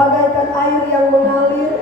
bagaikan air yang mengalir,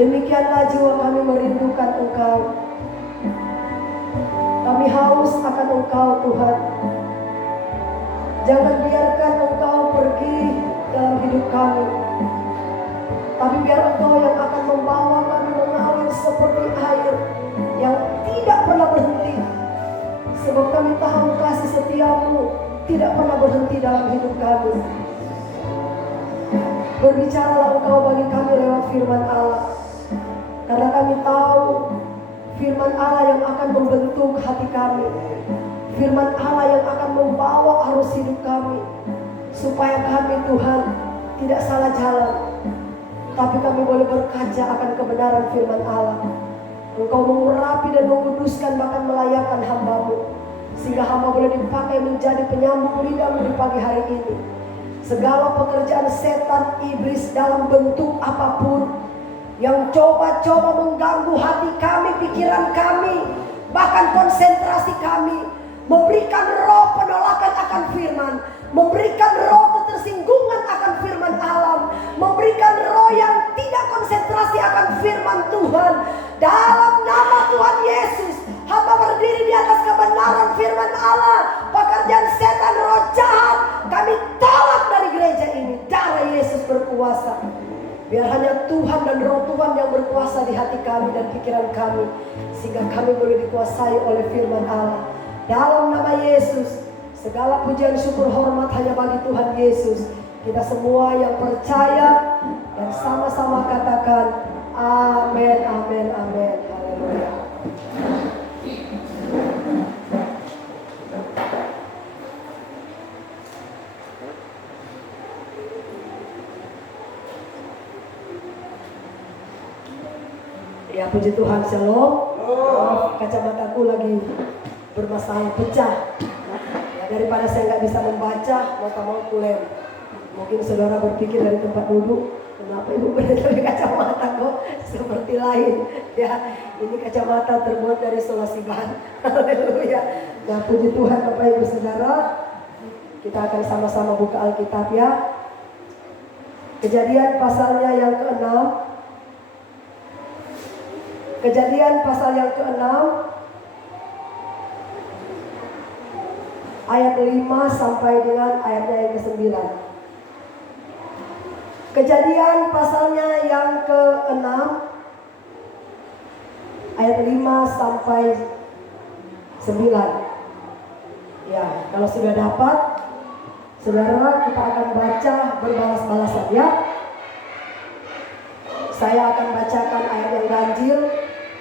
demikianlah jiwa kami merindukan Engkau. Kami haus akan Engkau Tuhan. Jangan biarkan Engkau pergi dalam hidup kami, tapi biar Engkau yang akan membawa kami mengalir seperti air yang tidak pernah berhenti. Sebab kami tahu kasih setia-Mu tidak pernah berhenti dalam hidup kami. Berbicaralah Engkau bagi kami lewat firman Allah, karena kami tahu firman Allah yang akan membentuk hati kami, firman Allah yang akan membawa arus hidup kami, supaya kami Tuhan tidak salah jalan, tapi kami boleh berkaca akan kebenaran firman Allah. Engkau mengurapi dan menguduskan bahkan melayakkan hamba-Mu, sehingga hamba boleh dipakai menjadi penyambung lidah-Mu di pagi hari ini. Segala pekerjaan setan iblis dalam bentuk apapun yang coba-coba mengganggu hati kami, pikiran kami, bahkan konsentrasi kami, memberikan roh penolakan akan firman, memberikan roh ketersinggungan akan firman alam, memberikan roh yang tidak konsentrasi akan firman Tuhan. Dalam nama Tuhan Yesus, hamba berdiri di atas kebenaran firman Allah. Pekerjaan setan, roh jahat, kami tolak dari gereja ini. Darah Yesus berkuasa. Biar hanya Tuhan dan roh Tuhan yang berkuasa di hati kami dan pikiran kami, sehingga kami boleh dikuasai oleh firman Allah. Dalam nama Yesus, segala pujian syukur hormat hanya bagi Tuhan Yesus. Kita semua yang percaya dan sama-sama katakan amin, amin, amin. Haleluya. Ya, puji Tuhan, shalom. Kacamataku lagi bermasalah pecah. Ya, daripada saya nggak bisa membaca, mau kulem. Mungkin saudara berpikir dari tempat duduk, kenapa ibu pakai kacamata kok seperti lain? Ya, ini kacamata terbuat dari solasi bahan. Haleluya. Nah, puji Tuhan Bapak Ibu Saudara, kita akan sama-sama buka Alkitab ya. Kejadian pasalnya yang ke-6. Kejadian pasal yang ke-6 ayat 5 sampai dengan ayatnya yang ke-9. Kejadian pasalnya yang ke-6 ayat 5 sampai 9. Ya, kalau sudah dapat, saudara, kita akan baca berbalas-balasan ya. Saya akan bacakan ayat yang ganjil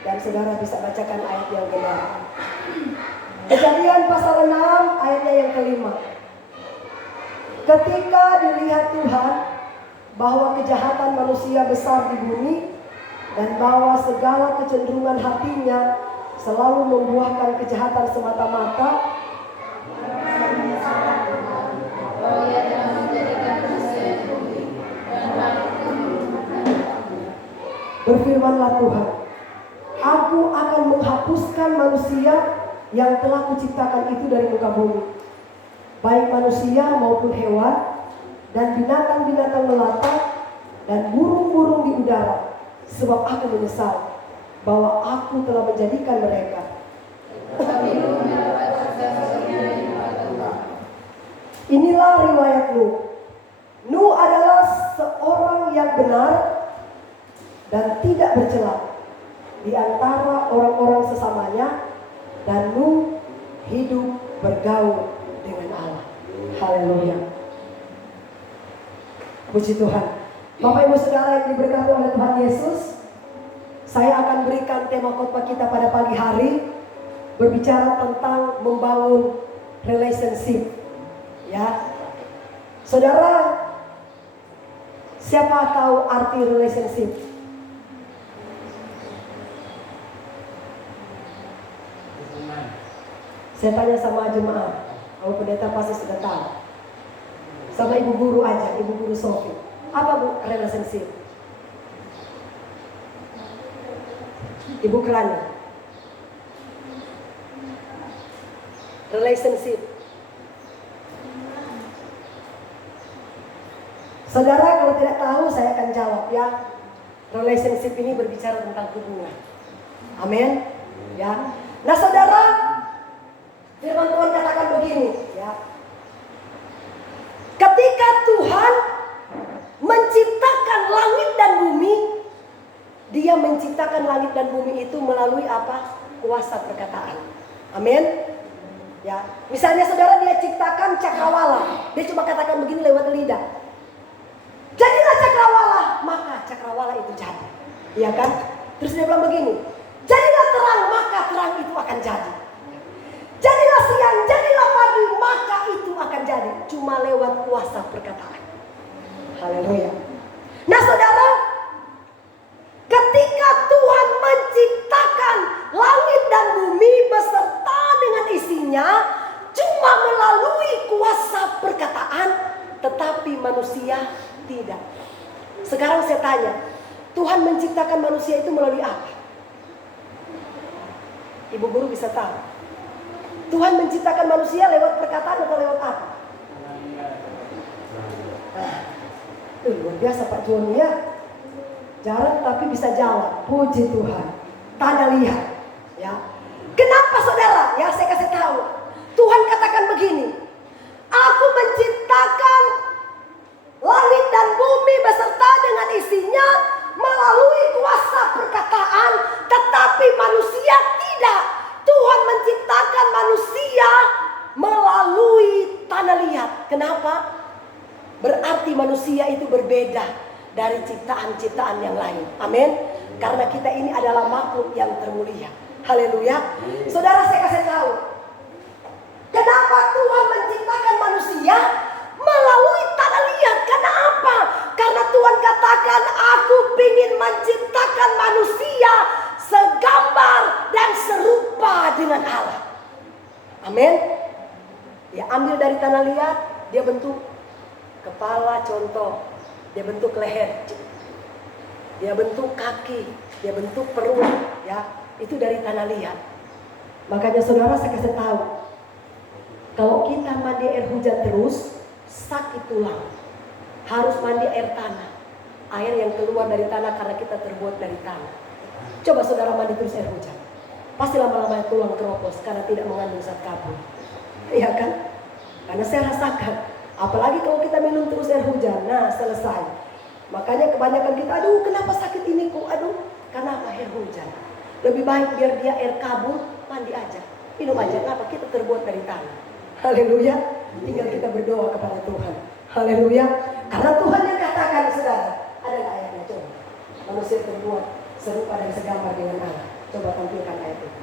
dan saudara bisa bacakan ayat yang genap. Kejadian pasal 6 ayatnya yang ke-5. Ketika dilihat Tuhan bahwa kejahatan manusia besar di bumi dan bahwa segala kecenderungan hatinya selalu membuahkan kejahatan semata-mata, berfirmanlah Tuhan, Aku akan menghapuskan manusia yang telah kuciptakan itu dari muka bumi, baik manusia maupun hewan, dan binatang-binatang melata, dan burung-burung di udara, sebab aku menyesal bahwa aku telah menjadikan mereka. Inilah riwayat Nuh. Nuh adalah seorang yang benar dan tidak bercela di antara orang-orang sesamanya, dan Nuh hidup bergaul dengan Allah. Haleluya. Puji Tuhan. Bapak Ibu Saudara yang diberkati oleh Tuhan Yesus, saya akan berikan tema khotbah kita pada pagi hari, berbicara tentang membangun relationship. Ya, saudara, siapa tahu arti relationship? Saya tanya sama jemaat, kalau pendeta pasti sudah tahu. Sama ibu guru aja, ibu guru Sofi. Apa bu relationship? Ibu Krani. Relationship. Saudara, kalau tidak tahu saya akan jawab ya. Relationship ini berbicara tentang hubungan. Amin. Ya. Nah, saudara, firman Tuhan katakan begini, ya. Ketika Tuhan menciptakan langit dan bumi, Dia menciptakan langit dan bumi itu melalui apa? Kuasa perkataan. Amin. Ya. Misalnya saudara, Dia ciptakan cakrawala, Dia cuma katakan begini lewat lidah. Jadilah cakrawala, maka cakrawala itu jadi. Iya kan? Terus Dia bilang begini, jadilah terang, maka terang itu akan jadi. Jadilah siang, jadilah pagi, maka itu akan jadi. Cuma lewat kuasa perkataan. Haleluya. Nah saudara, ketika Tuhan menciptakan langit dan bumi beserta dengan isinya, cuma melalui kuasa perkataan, tetapi manusia tidak. Sekarang saya tanya, Tuhan menciptakan manusia itu melalui apa? Ibu guru bisa tahu. Tuhan menciptakan manusia lewat perkataan atau lewat apa? Luar biasa Pak Joni ya. Jarang tapi bisa jawab. Puji Tuhan. Tanda lihat. Ya. Kenapa saudara? Ya saya kasih tahu. Tuhan katakan begini. Aku menciptakan langit dan bumi beserta dengan isinya melalui kuasa perkataan, tetapi manusia tidak. Tuhan menciptakan manusia melalui tanda lihat. Kenapa? Berarti manusia itu berbeda dari ciptaan-ciptaan yang lain. Amin. Karena kita ini adalah makhluk yang termulia. Haleluya. Saudara, saya kasih tahu. Kenapa Tuhan menciptakan manusia melalui tanda lihat? Karena apa? Karena Tuhan katakan, aku ingin menciptakan manusia segambar dan serupa dengan Allah. Amin. Ya, ambil dari tanah liat, dia bentuk kepala contoh, dia bentuk leher, dia bentuk kaki, dia bentuk perut, ya itu dari tanah liat. Makanya saudara saya kasih tahu, kalau kita mandi air hujan terus, sakit tulang. Harus mandi air tanah, air yang keluar dari tanah karena kita terbuat dari tanah. Coba saudara mandi terus air hujan, pasti lama-lama tulang keropos karena tidak mengandung zat karbon. Iya kan? Karena saya rasakan, apalagi kalau kita minum terus air hujan, nah selesai. Makanya kebanyakan kita, aduh kenapa sakit ini kok, aduh karena apa? Air hujan. Lebih baik biar dia air kabur, mandi aja, minum aja. Kenapa? Kita terbuat dari tanah. Haleluya. Tinggal kita berdoa kepada Tuhan. Haleluya. Karena Tuhan yang katakan, saudara, ada ayatnya, coba. Manusia terbuat serupa dan segambar dengan Allah. Coba tampilkan ayat itu.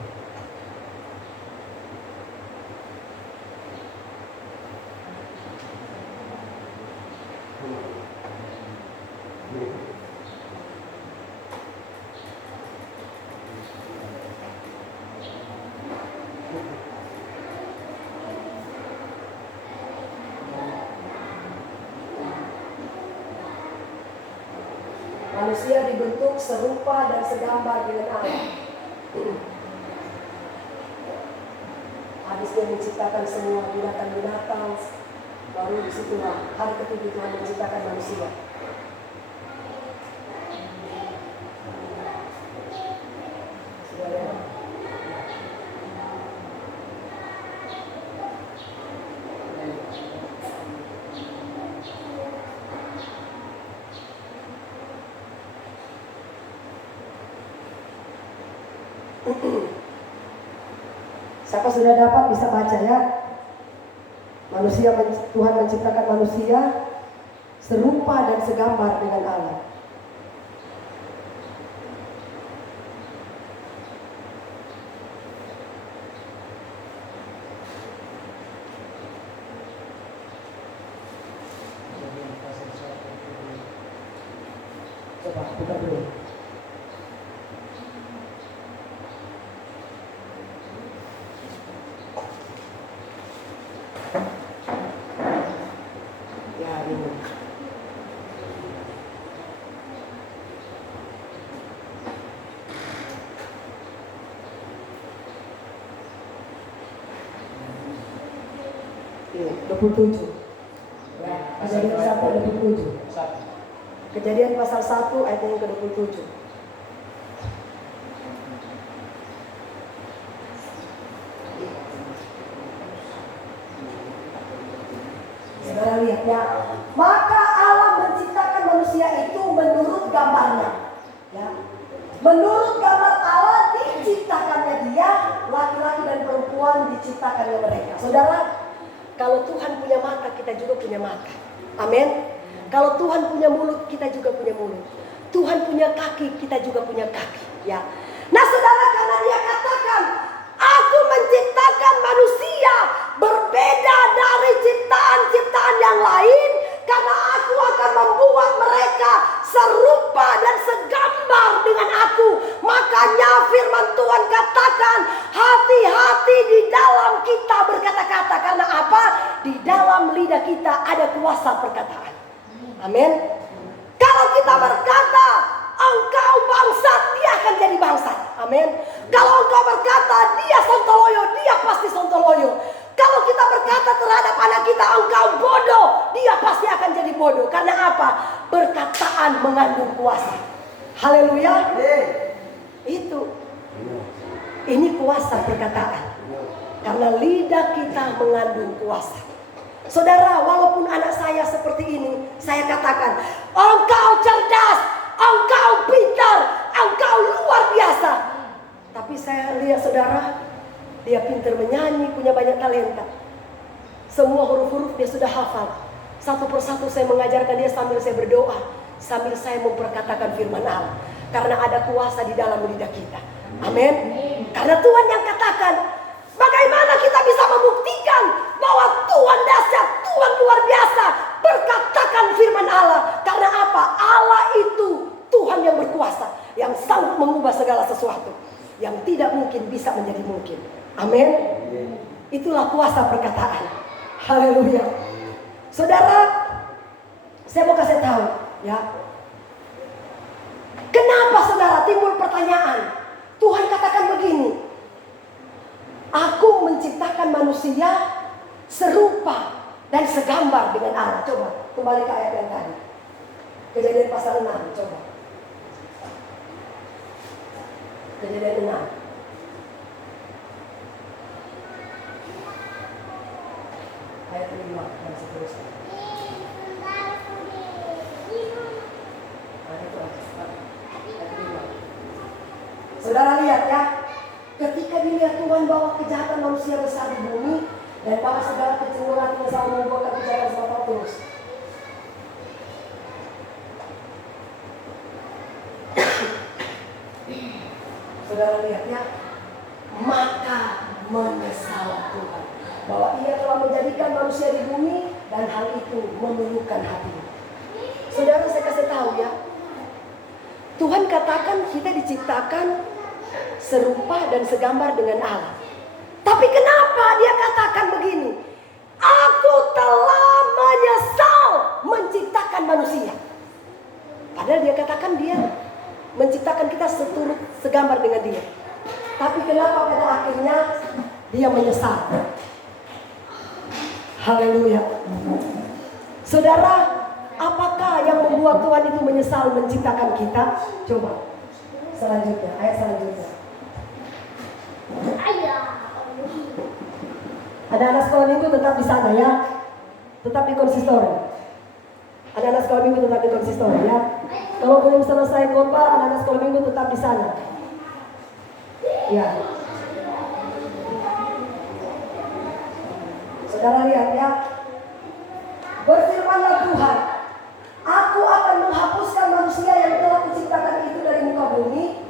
Manusia dibentuk serupa dan segambar dengan Allah. Habis dia menciptakan semua binatang-binatang, baru disitulah hari ketujuh Tuhan menciptakan manusia. Siapa sudah dapat bisa baca ya. Tuhan menciptakan manusia serupa dan segambar dengan Allah. Coba buka dulu. Ya, 27. Ya, ada di sampai 27. Kejadian pasal 1 ayat yang ke-27. Saudara lihat ya. Maka Allah menciptakan manusia itu menurut gambarnya. Ya. Menurut gambar Allah diciptakannya dia, laki-laki dan perempuan diciptakannya mereka. Saudara, kalau Tuhan punya mata, kita juga punya mata. Amin. Kalau Tuhan punya mulut, kita juga punya mulut. Tuhan punya kaki, kita juga punya kaki. Ya. Nah saudara, karena dia katakan, aku menciptakan manusia berbeda dari ciptaan-ciptaan yang lain, karena aku akan membuat mereka serupa dan segambar dengan aku. Makanya firman Tuhan katakan, hati-hati di dalam kita berkata-kata. Karena apa? Di dalam lidah kita ada kuasa perkataan. Amin. Kalau kita berkata, engkau bangsat, dia akan jadi bangsat. Amin. Kalau engkau berkata, dia sontoloyo, dia pasti sontoloyo. Kalau kita berkata terhadap anak kita, engkau bodoh, dia pasti akan jadi bodoh. Karena apa? Perkataan mengandung kuasa. Haleluya. Itu. Ini kuasa perkataan. Karena lidah kita mengandung kuasa. Saudara, walaupun anak saya seperti ini, saya katakan, engkau cerdas, engkau pintar, engkau luar biasa. Tapi saya lihat saudara, dia pintar menyanyi, punya banyak talenta. Semua huruf-huruf dia sudah hafal. Satu persatu saya mengajarkan dia sambil saya berdoa, sambil saya memperkatakan firman Allah. Karena ada kuasa di dalam lidah kita. Amin. Karena Tuhan yang katakan, bagaimana kita bisa membuktikan bahwa Tuhan dahsyat, Tuhan luar biasa, berkatakan firman Allah. Karena apa? Allah itu Tuhan yang berkuasa, yang sanggup mengubah segala sesuatu. Yang tidak mungkin bisa menjadi mungkin. Amin. Itulah kuasa perkataan. Haleluya. Saudara, saya mau kasih tahu ya. Kenapa saudara timbul pertanyaan? Tuhan katakan begini, aku menciptakan manusia serupa dan segambar dengan Allah. Coba kembali ke ayat yang tadi. Kejadian pasal 6, coba. Kejadian 6. Ayat 5 dan seterusnya. Saudara lihat ya, ketika dilihat Tuhan bahwa kejahatan manusia besar di bumi dan bahwa segala kecemburuan yang selalu membuatkan kejahatan semata terus. Saudara lihat ya, maka menyesal Tuhan bahwa ia telah menjadikan manusia di bumi dan hal itu memerlukan hatinya. Saudara, saya kasih tahu ya, Tuhan katakan kita diciptakan serupa dan segambar dengan Allah. Tapi kenapa dia katakan begini? Aku telah menyesal menciptakan manusia. Padahal dia katakan dia menciptakan kita seturut segambar dengan dia. Tapi kenapa pada akhirnya dia menyesal? Haleluya. Saudara, apakah yang membuat Tuhan itu menyesal menciptakan kita? Coba selanjutnya, ayat selanjutnya. Anak-anak sekolah minggu tetap di sana ya, tetap di konsistori. Anak-anak sekolah minggu tetap di konsistori ya. Kalau belum selesai khotbah, anak-anak sekolah minggu tetap di sana. Ya. Saudara lihat ya. Berfirmanlah Tuhan, aku akan menghapuskan manusia yang telah kuciptakan itu dari muka bumi,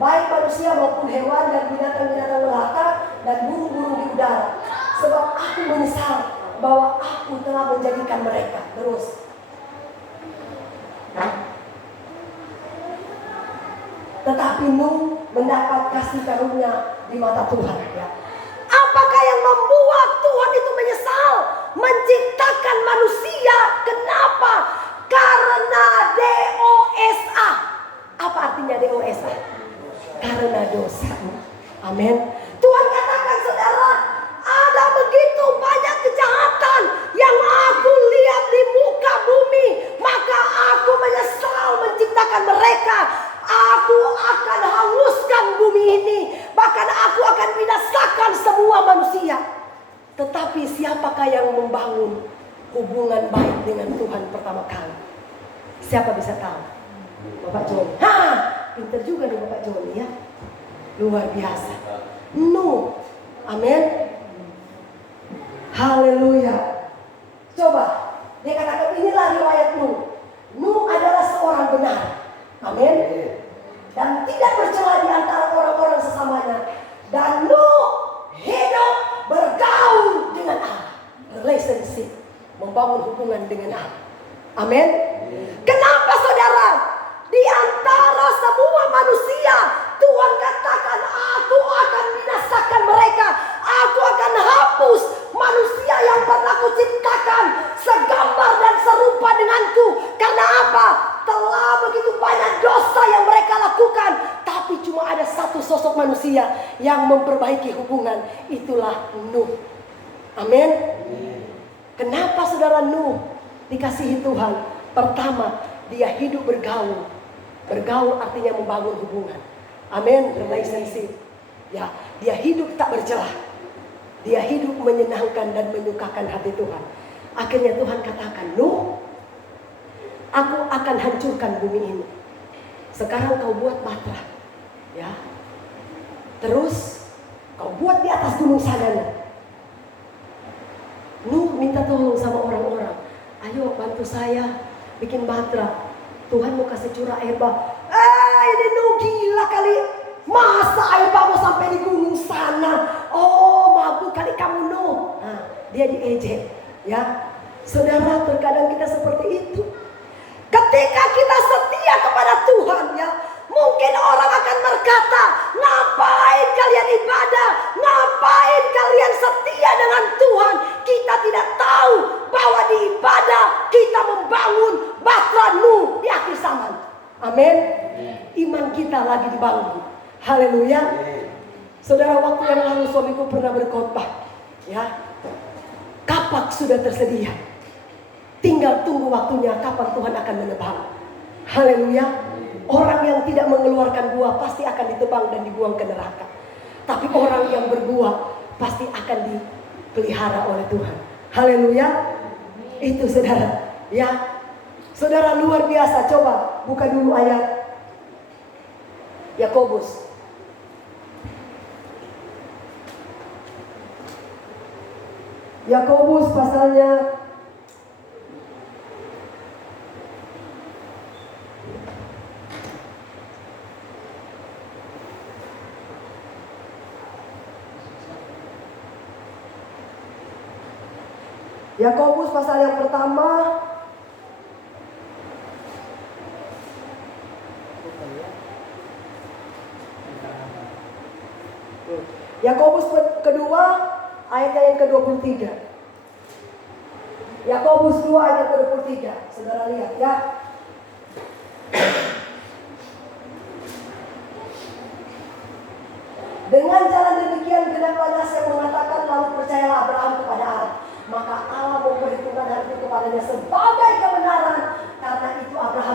baik manusia maupun hewan dan binatang-binatang melata dan burung-burung di udara. Sebab aku menyesal bahwa aku telah menjadikan mereka. Terus. Tetapi Nuh mendapat kasih karunia di mata Tuhan. Ya. Apakah yang membuat Tuhan itu menyesal menciptakan manusia? Kenapa? Karena DOSA. Apa artinya DOSA? Karena dosa. Amin. Tuhan katakan saudara, ada begitu banyak kejahatan yang aku lihat di muka manusia. Tetapi siapakah yang membangun hubungan baik dengan Tuhan pertama kali? Siapa bisa tahu? Bapak Joni. Pintar juga nih Bapak Joni ya. Luar biasa. Nuh. Amin. Haleluya. Coba, dia katakan inilah riwayat Nuh. Nuh adalah seorang benar. Amin. Dan tidak bercela di antara orang-orang sesamanya. Dan Nuh hidup bergaul dengan Allah. Relationship. Membangun hubungan dengan Allah. Amin. Kenapa saudara? Di antara semua manusia, Tuhan katakan, aku akan binasakan mereka. Aku akan hapus manusia yang pernah kuciptakan segambar dan serupa denganku. Karena apa? Telah begitu banyak dosa yang mereka lakukan. Tapi cuma ada satu sosok manusia yang memperbaiki hubungan. Itulah Nuh. Amin. Kenapa saudara Nuh dikasihi Tuhan? Pertama, dia hidup bergaul. Bergaul artinya membangun hubungan. Amin. Relationship. Ya, dia hidup tak bercelah. Dia hidup menyenangkan dan menyukakan hati Tuhan. Akhirnya Tuhan katakan, Nuh, aku akan hancurkan bumi ini. Sekarang kau buat batra. Ya. Terus kau buat di atas gunung sana. Nuh minta tolong sama orang-orang. Ayo bantu saya bikin batra. Tuhan mau kasih curah air bah. Ini Nuh gila kali. Masa air bah mau sampai di gunung sana? Oh, mabuk kali kamu Nuh. Nah, dia diejek. Ya, saudara, terkadang kita seperti itu. Ketika kita setia kepada Tuhan, ya, mungkin orang akan berkata, ngapain kalian ibadah? Ngapain kalian setia dengan Tuhan? Kita tidak tahu bahwa di ibadah kita membangun batra Nuh di akhir zaman. Amin. Iman kita lagi dibangun. Haleluya. Saudara, waktu yang lalu suamiku pernah berkhotbah. Ya, kapak sudah tersedia. Tinggal tunggu waktunya kapan Tuhan akan menebang. Haleluya. Orang yang tidak mengeluarkan buah pasti akan ditebang dan dibuang ke neraka. Tapi orang yang berbuah pasti akan dipelihara oleh Tuhan. Haleluya. Itu saudara. Ya, saudara, luar biasa. Coba buka dulu ayat Yakobus. Yakobus pasalnya Yakobus pasal yang pertama Yakobus kedua ayatnya yang ke-23. Yakobus 2 ayat ke-23. Saudara lihat ya. Dengan jalan demikian genaplah nas yang mengatakan, lalu percayalah Abraham kepada Allah. Maka Allah memperhitungkan hal itu kepadanya sebagai kebenaran.